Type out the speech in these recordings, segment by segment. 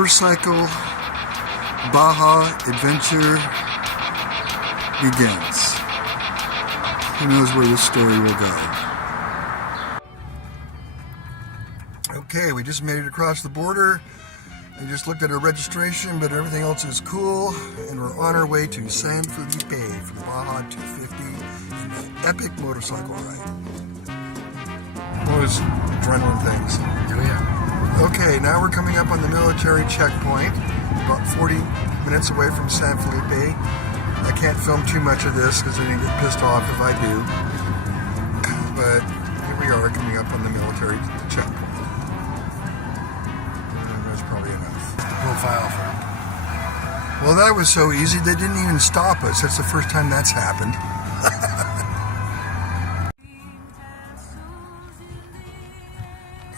motorcycle Baja adventure begins. Who knows where this story will go. Okay, we just made it across the border. We just looked at our registration, but everything else is cool. And we're on our way to San Felipe for the Baja 250 and the epic motorcycle ride. Those adrenaline things. Oh yeah. Okay, now we're coming up on the military checkpoint, about 40 minutes away from San Felipe. I can't film too much of this because they're going to get pissed off if I do. But here we are coming up on the military checkpoint. That's probably enough. Profile for. Well, that was so easy, they didn't even stop us. That's the first time that's happened.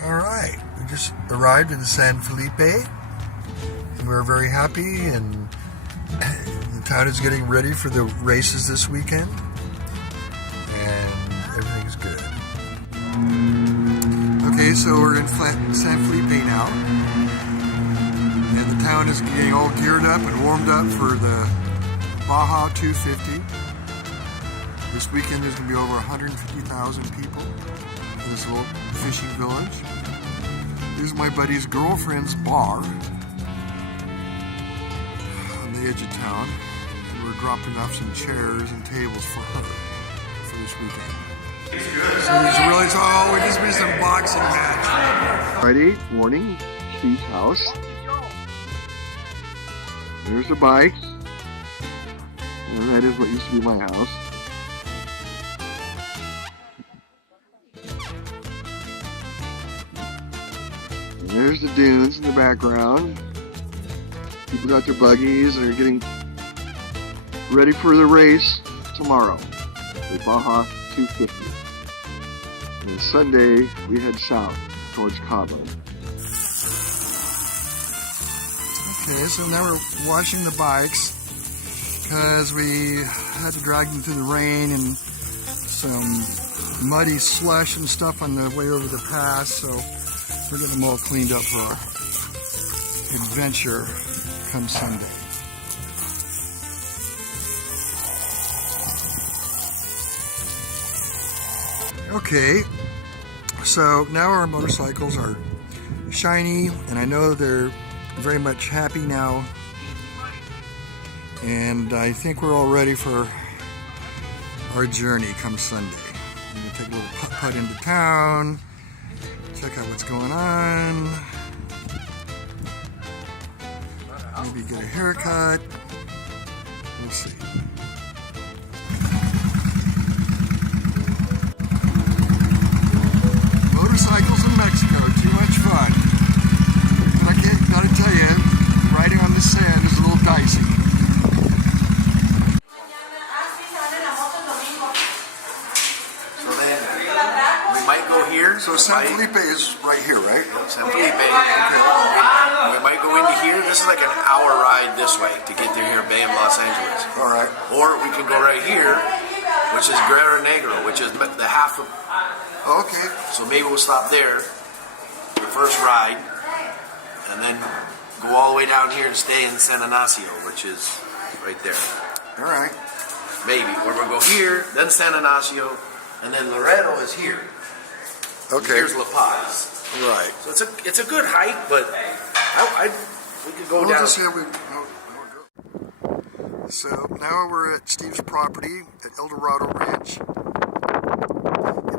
All right, we just arrived in San Felipe, and we're very happy, and the town is getting ready for the races this weekend, and everything's good. Okay, so we're in San Felipe now, and the town is getting all geared up and warmed up for the Baja 250. This weekend there's going to be over 150,000 people in this little fishing village. This is my buddy's girlfriend's bar on the edge of town, and we're dropping off some chairs and tables for her for this weekend. So we just missed some boxing match. Friday morning, Steve's house. There's the bikes. And that is what used to be my house. There's the dunes in the background. People got their buggies and are getting ready for the race tomorrow, the Baja 250. And Sunday, we head south towards Cabo. Okay, so now we're washing the bikes because we had to drag them through the rain and some muddy slush and stuff on the way over the pass, so we're getting them all cleaned up for our adventure come Sunday. Okay, so now our motorcycles are shiny, and I know they're very much happy now, and I think we're all ready for our journey come Sunday. I'm going to take a little putt-putt into town, check out what's going on, maybe get a haircut, we'll see. Motorcycles in Mexico, too much fun. And I gotta tell you, riding on the sand is a little dicey. So then we might go here. So San Felipe is right here, right? San Felipe. We might go into here. This is like an hour ride this way to get through here, Bay of Los Angeles. All right. Or we can go right here, which is Guerrero Negro, which is the half of. Oh, okay. So maybe we'll stop there, the first ride, and then go all the way down here and stay in San Ignacio, which is right there. All right. Maybe. Or we'll go here, then San Ignacio, and then Laredo is here. Okay. Here's La Paz. Right. So it's a good hike, but we could go down. Just see how we go. So now we're at Steve's property at El Dorado Ranch. In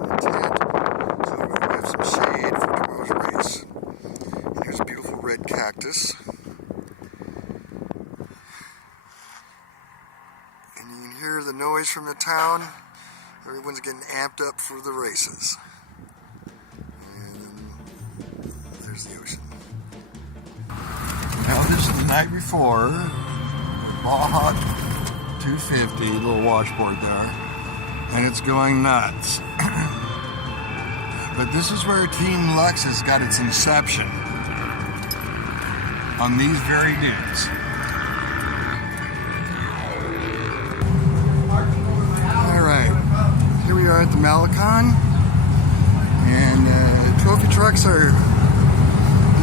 the tent, so we have some shade for tomorrow's race. And here's a beautiful red cactus. And you can hear the noise from the town. Everyone's getting amped up for the races. And there's the ocean. Now this is the night before, Baja 250, little washboard there, and it's going nuts. But this is where Team Lux has got its inception, on these very dunes. Alright, here we are at the Malecon, and trophy trucks are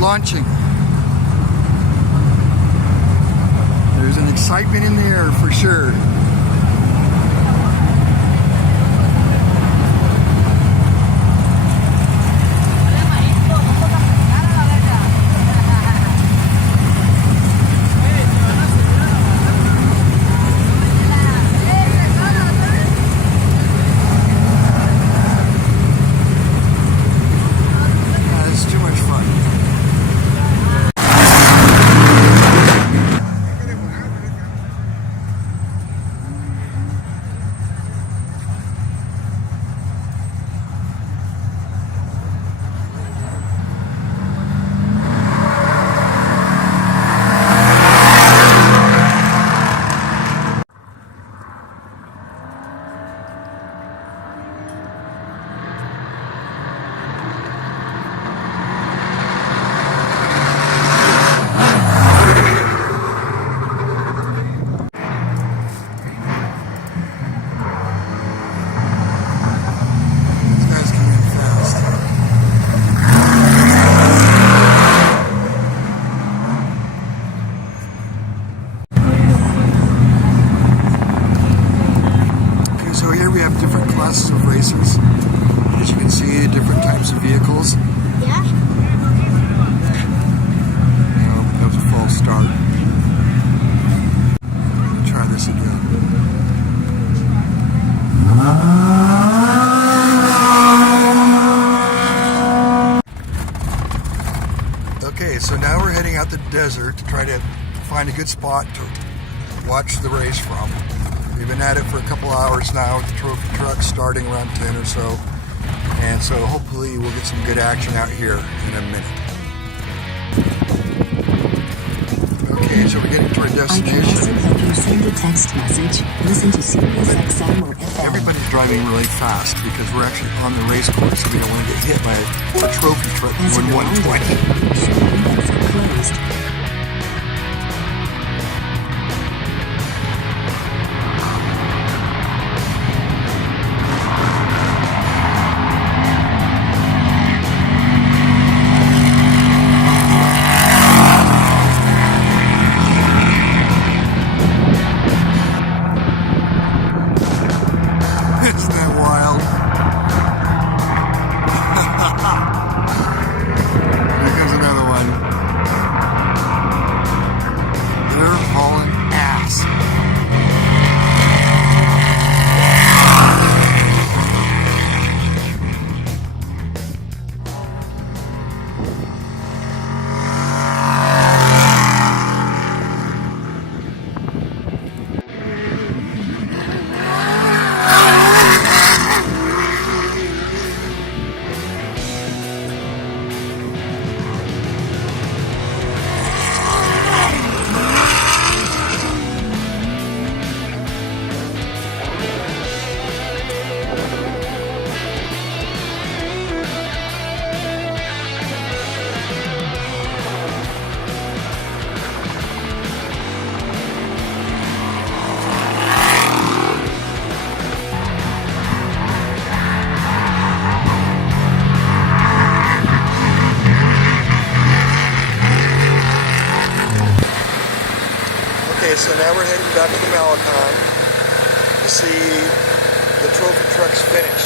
launching. excitement in the air for sure. Classes of races. As you can see, different types of vehicles. Yeah. That was a false start. Try this again. Okay, so now we're heading out the desert to try to find a good spot to watch the race from. We've been at it for a couple hours now with the trophy truck starting around 10 or so. And so hopefully we'll get some good action out here in a minute. Okay, so we're getting to our destination. Send a text message. Listen to Sirius XM or FM. Everybody's driving really fast because we're actually on the race course, so we don't want to get hit by a trophy truck going 120. Exit closed. Okay, so now we're heading back to the Malecon to see the trophy trucks finish.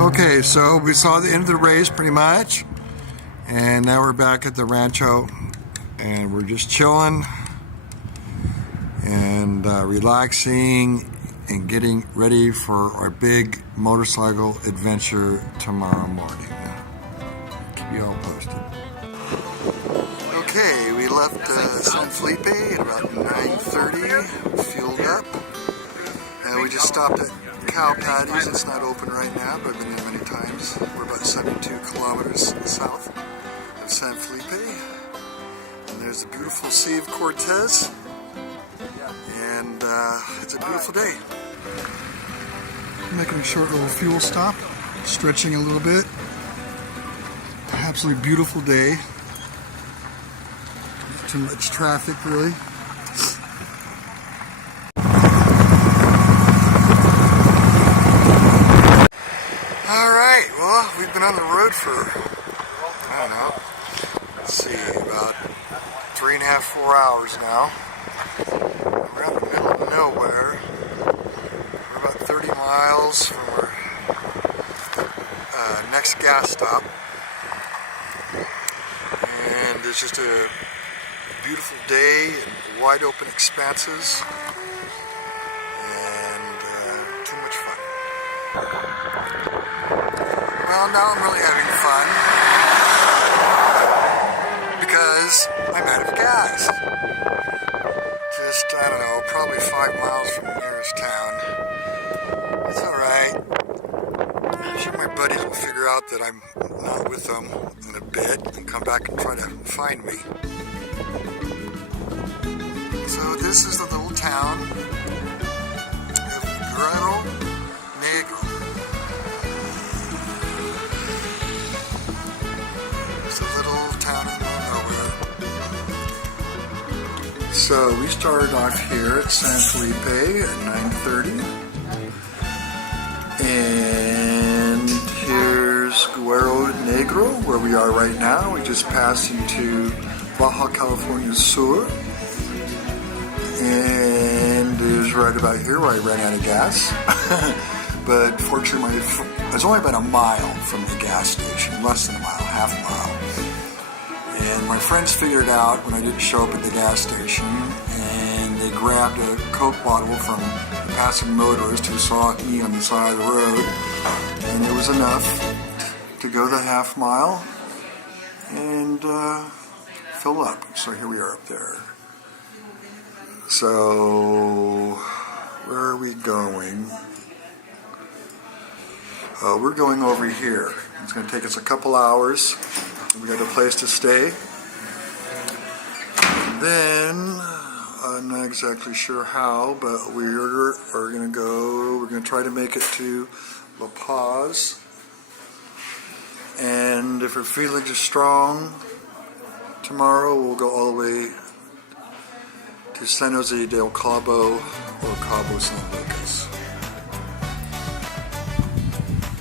Okay, so we saw the end of the race pretty much, and now we're back at the Rancho, and we're just chilling and relaxing and getting ready for our big motorcycle adventure tomorrow morning. Keep you all posted. Okay, we left San Felipe at about 9:30, fueled up. We just stopped at Cow Patties. It's not open right now, but I've been there many times. We're about 72 kilometers south of San Felipe. And there's the beautiful Sea of Cortez. And it's a beautiful day. Making a short little fuel stop, stretching a little bit. Absolutely beautiful day. Not too much traffic, really. All right, well, we've been on the road for, I don't know, let's see, about 3.5, 4 hours now. We're out in the middle of nowhere. We're about 30 miles from our next gas stop. And it's just a beautiful day and wide open expanses. And too much fun. Well, now I'm really having fun because I'm out of gas. Just, I don't know, probably 5 miles from the nearest town. It's alright. I'm sure my buddies will figure out that I'm not with them in a bit and come back and try to find me. So this is the little town of Baja Mexico. It's a little town in the middle of nowhere. So we started off here at San Felipe at 9:30. And here's Guerrero Negro, where we are right now. We just passed into Baja California Sur. And it was right about here where I ran out of gas. But fortunately, I was only about a mile from the gas station, less than a mile, half a mile. And my friends figured it out when I didn't show up at the gas station, and they grabbed a Coke bottle from a passing motorist who saw me on the side of the road, and it was enough to go the half mile and fill up. So here we are up there. So, where are we going? We're going over here. It's going to take us a couple hours. We got a place to stay. And then, I'm not exactly sure how, but we're going to go, we're going to try to make it to La Paz. And if our feelings are strong, tomorrow we'll go all the way to San Jose del Cabo or Cabo San Lucas.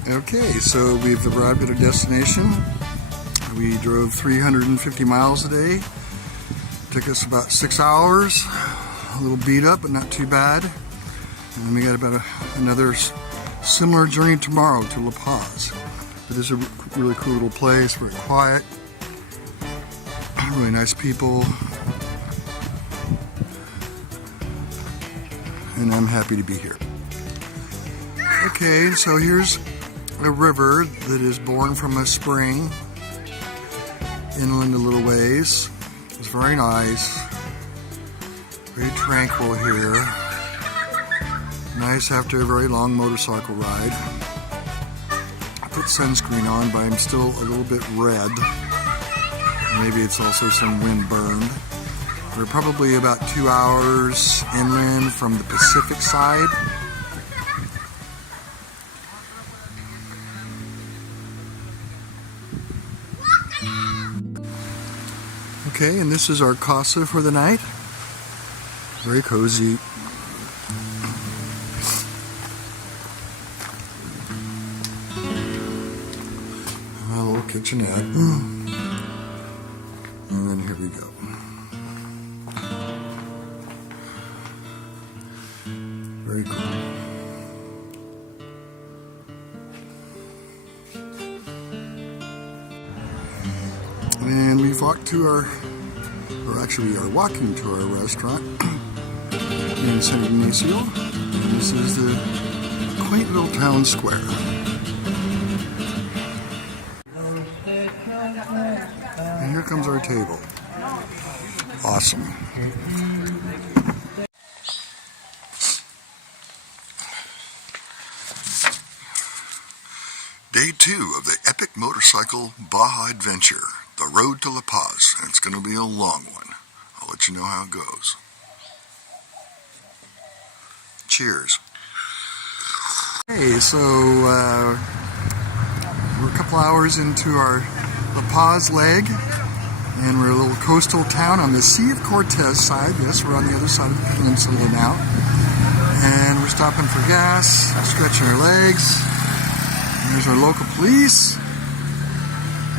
Okay, so we've arrived at our destination. We drove 350 miles a day. Took us about 6 hours. A little beat up, but not too bad. And then we got about another similar journey tomorrow to La Paz. But this is a really cool little place, very quiet. Really nice people. And I'm happy to be here. Okay, so here's a river that is born from a spring inland a little ways. It's very nice, very tranquil here. Nice after a very long motorcycle ride. I put sunscreen on, but I'm still a little bit red. Maybe it's also some wind burned. We're probably about 2 hours inland from the Pacific side. Okay, and this is our casa for the night. Very cozy. A little kitchenette. And then here we go. Very cool. And we've walked to our, or actually we are walking to our restaurant in San Ignacio. And this is the quaint little town square. And here comes our table. Awesome. Day 2 of the epic motorcycle Baja adventure, the road to La Paz, and it's going to be a long one. I'll let you know how it goes. Cheers. Hey, so we're a couple hours into our La Paz leg, and we're a little coastal town on the Sea of Cortez side. Yes, we're on the other side of the peninsula now. And we're stopping for gas, stretching our legs. There's our local police,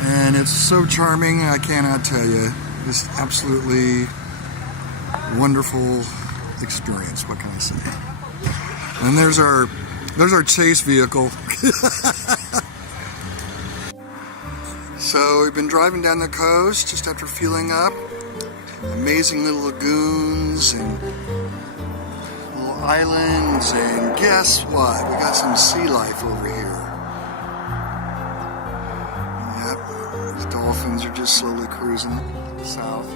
and it's so charming, I cannot tell you. Just absolutely wonderful experience. What can I say? And there's our chase vehicle. So we've been driving down the coast just after fueling up. Amazing little lagoons and little islands, and guess what? We got some sea life over here. Yep, the dolphins are just slowly cruising south.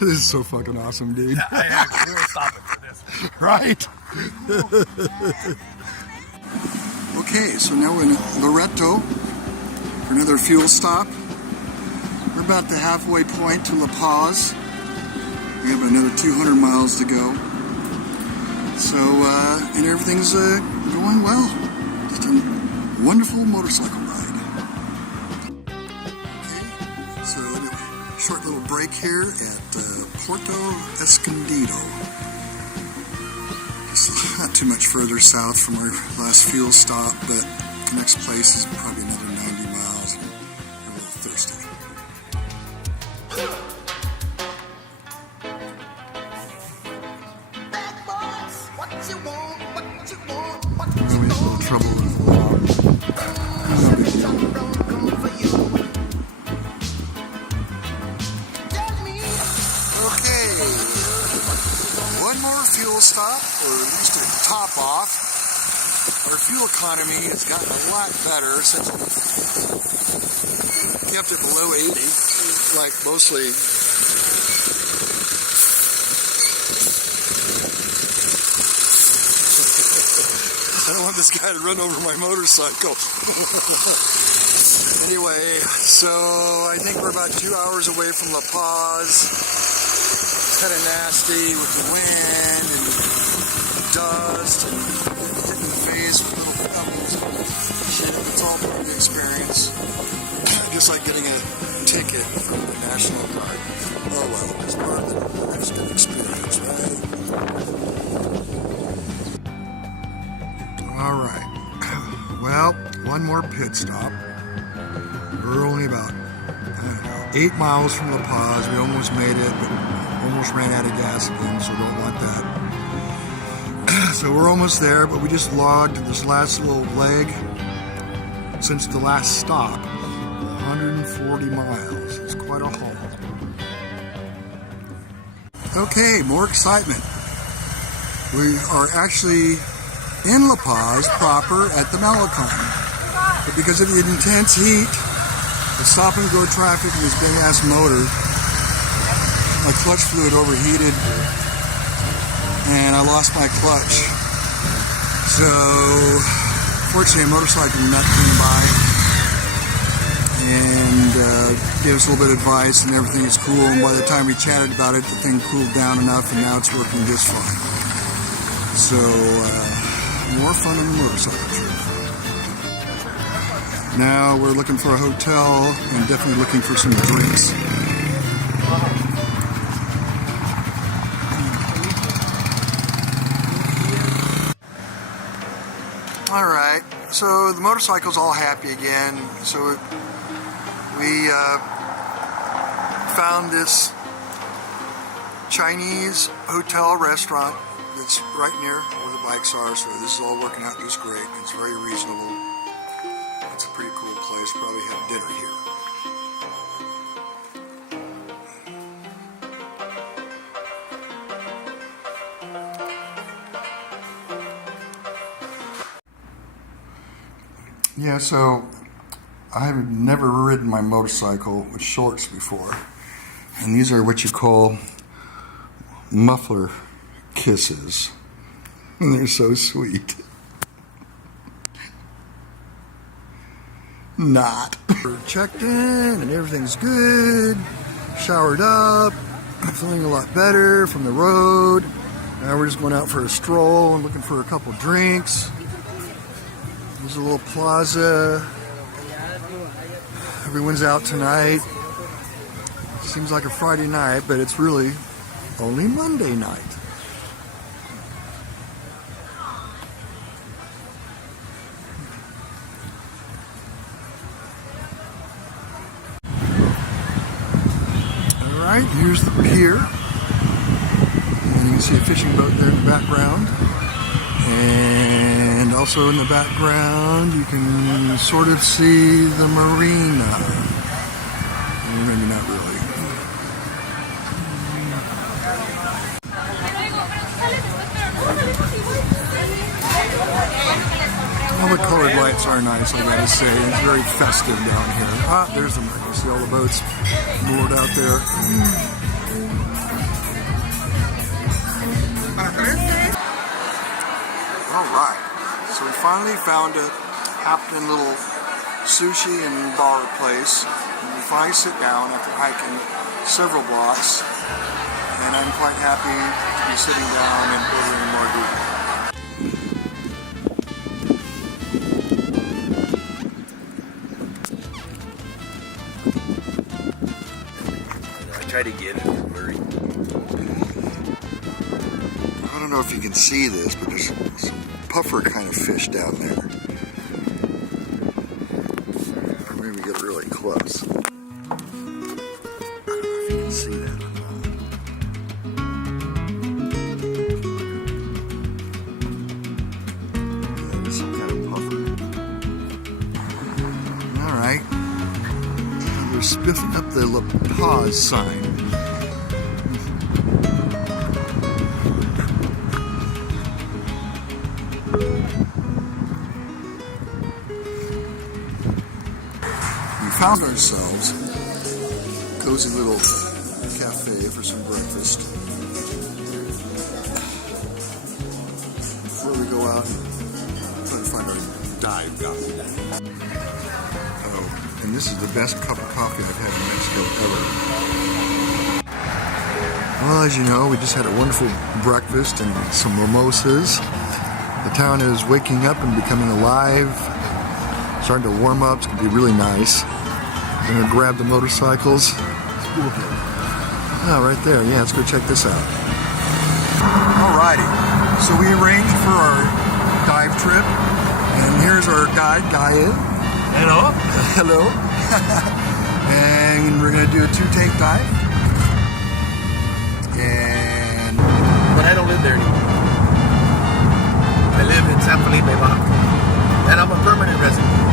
This is so fucking awesome, dude. Yeah, we were stopping for this. Right? Okay, so now we're in Loreto for another fuel stop. We're about the halfway point to La Paz. We have another 200 miles to go. So, and everything's going well. Just a wonderful motorcycle ride. Okay, so a short little break here at Puerto Escondido. Just not too much further south from our last fuel stop, but the next place is probably another 90 miles. We're a little thirsty. Maybe a little trouble with the log. No big deal. One more fuel stop, or at least a top off. Our fuel economy has gotten a lot better since we kept it below 80, like mostly. I don't want this guy to run over my motorcycle. Anyway, so I think we're about 2 hours away from La Paz. Kind of nasty with the wind and dust and hitting the face with little pebbles and shit. It's all part of the experience. Just like getting a ticket from the National Guard. Oh well, it's part of the good experience, right? Alright. Well, one more pit stop. We're only about, I don't know, 8 miles from La Paz. We almost made it, but almost ran out of gas again, so don't want that. So we're almost there, but we just logged this last little leg since the last stop. 140 miles. It's quite a haul. Okay, more excitement. We are actually in La Paz proper at the Malecon. But because of the intense heat, the stop and go traffic in this big ass motor, my clutch fluid overheated and I lost my clutch. So fortunately a motorcycle nut came by and gave us a little bit of advice, and everything is cool, and by the time we chatted about it, the thing cooled down enough and now it's working just fine. So more fun on the motorcycle trip. Now we're looking for a hotel and definitely looking for some drinks. Alright, so the motorcycle's all happy again. So we found this Chinese hotel restaurant that's right near where the bikes are, so this is all working out just great. It's very reasonable. It's a pretty cool place. Probably have dinner here. Yeah, so I have never ridden my motorcycle with shorts before, and these are what you call muffler kisses, and they're so sweet. Not. We're checked in and everything's good, showered up, feeling a lot better from the road. Now we're just going out for a stroll and looking for a couple drinks. There's a little plaza. Everyone's out tonight. Seems like a Friday night, but it's really only Monday night. Alright, here's the pier. And you can see a fishing boat there in the background. And also in the background, you can sort of see the marina. Maybe not really. All the colored lights are nice, I gotta say. It's very festive down here. Ah, there's the marina. You see all the boats moored out there. Alright, so we finally found a happening little sushi and bar place. And we finally sit down after hiking several blocks, and I'm quite happy to be sitting down and ordering more food. I try to get it very. I don't know if you can see this, but there's some puffer kind of fish down there. Maybe get really close. I don't know if you can see that or not. Yeah, there's some kind of puffer. Alright. We're spiffing up the La Paz sign. Found ourselves a cozy little cafe for some breakfast before we go out and try to find our dive guide. Oh, and this is the best cup of coffee I've had in Mexico ever. Well, as you know, we just had a wonderful breakfast and some mimosas. The town is waking up and becoming alive, starting to warm up. It's going to be really nice. I'm gonna grab the motorcycles. Oh, right there. Yeah, let's go check this out. Alrighty. So we arranged for our dive trip, and here's our guide, Gaia. Hello. Hello. And we're gonna do a 2-tank dive. And But I don't live there anymore. I live in San Felipe, Baja, and I'm a permanent resident.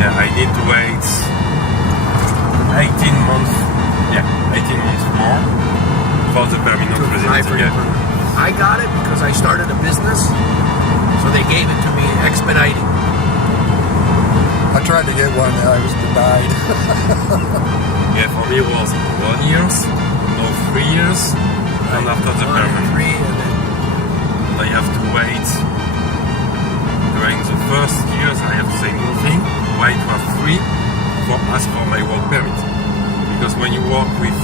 Yeah, I need to wait 18 months. Yeah, 18 months more for the permanent residency. Yeah. I got it because I started a business, so they gave it to me expediting. I tried to get one, and I was denied. Yeah, for me it was 1 year, no 3 years, and after the permanent. 3, and then I have to wait. During the first years, I have to say nothing. Why to have 3 for ask for my work permit? Because when you work with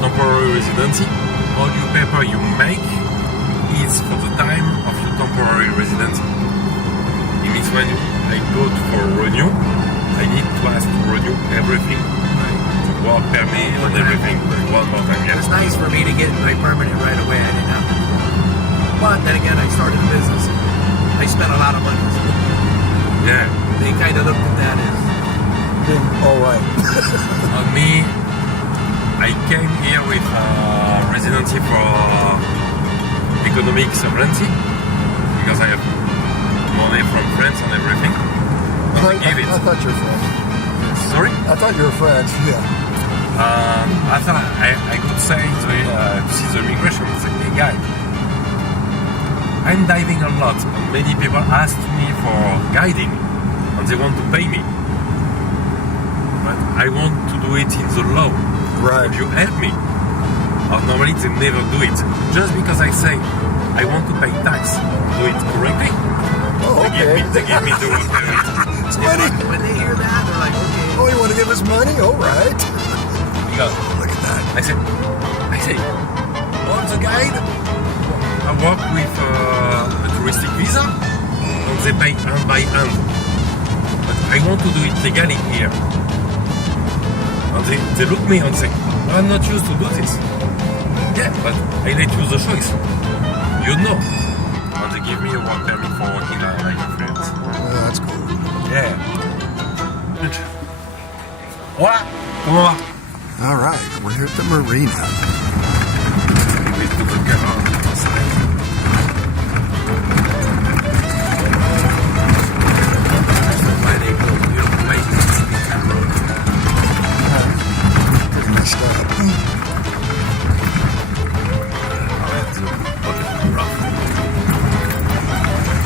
temporary residency, all your paper you make is for the time of your temporary residency. It means when I go for renew, I need to ask to renew everything, to work permit and everything one more time. it was nice for me to get my permanent right away. I didn't have to. But then again, I started a business. I spent a lot of money. Yeah. They kind of looked at that as Alright. On me, I came here with residency for economic sovereignty because I have money from France and everything. But I gave it. I thought you were French. Sorry? I thought you were French, yeah. After I could say to see the immigration, it's like, hey guy, I'm diving a lot. And many people ask me for guiding and they want to pay me. But I want to do it in the law. Right. Would you help me? Or normally they never do it. Just because I say I want to pay tax, do it correctly. Oh, okay. They give me the work permit. It's money. when they hear that, they're like, okay. Oh, you want to give us money? All right. Because Look at that. I say, on the guide, I work with a touristic visa, and they pay hand by hand. But I want to do it legally here. And they look me and say, I'm not used to do this. Yeah, but I let you the choice. You know. And they give me a work permit for working like a freelance. That's cool. Yeah. Comment va? All right, we're here at the marina. We put the camera outside. Pretty messed up.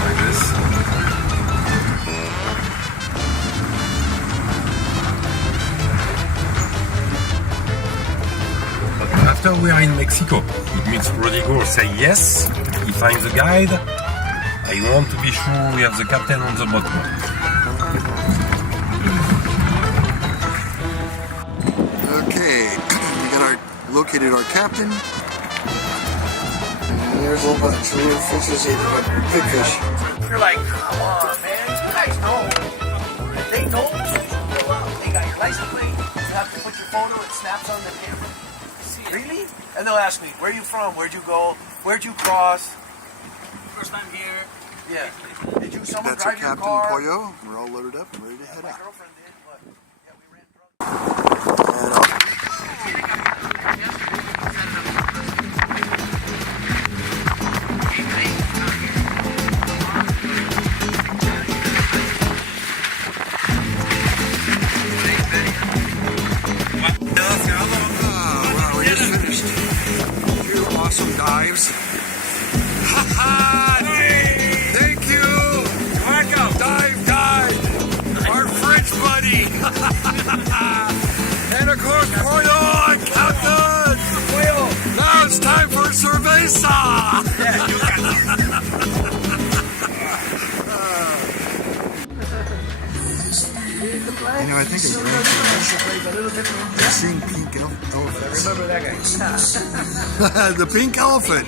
Like this. After we are in Mexico, it means prodigal say yes, he finds a guide. I want to be sure we have the captain on the boat. Okay, we got located our captain. And there's a whole bunch of little fishes here, but big fish. You're like, come on, man. You guys know. They don't. They got your license plate. You have to put your photo. It snaps on the camera. Really? And they'll ask me, where are you from? Where'd you go? Where'd you cross? First time here. Yeah. Did you someone That's our drive your Captain car? Pollo. We're all loaded up and ready to head My out. girlfriend did, but yeah, we ran drunk. Head off. Well, we just finished 2 awesome dives. Thank you. Welcome. Dive guide. Our French buddy. And of course, Pollo and Captain. Now it's time for cerveza. You know, I think it's I've seen pink elephants. Remember that guy? The pink elephant.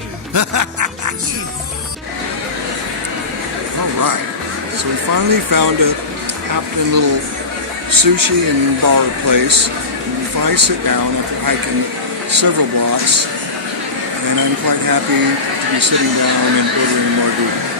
All right. So we finally found a happening little sushi and bar place. And we finally sit down after hiking several blocks. And I'm quite happy to be sitting down and ordering a margarita.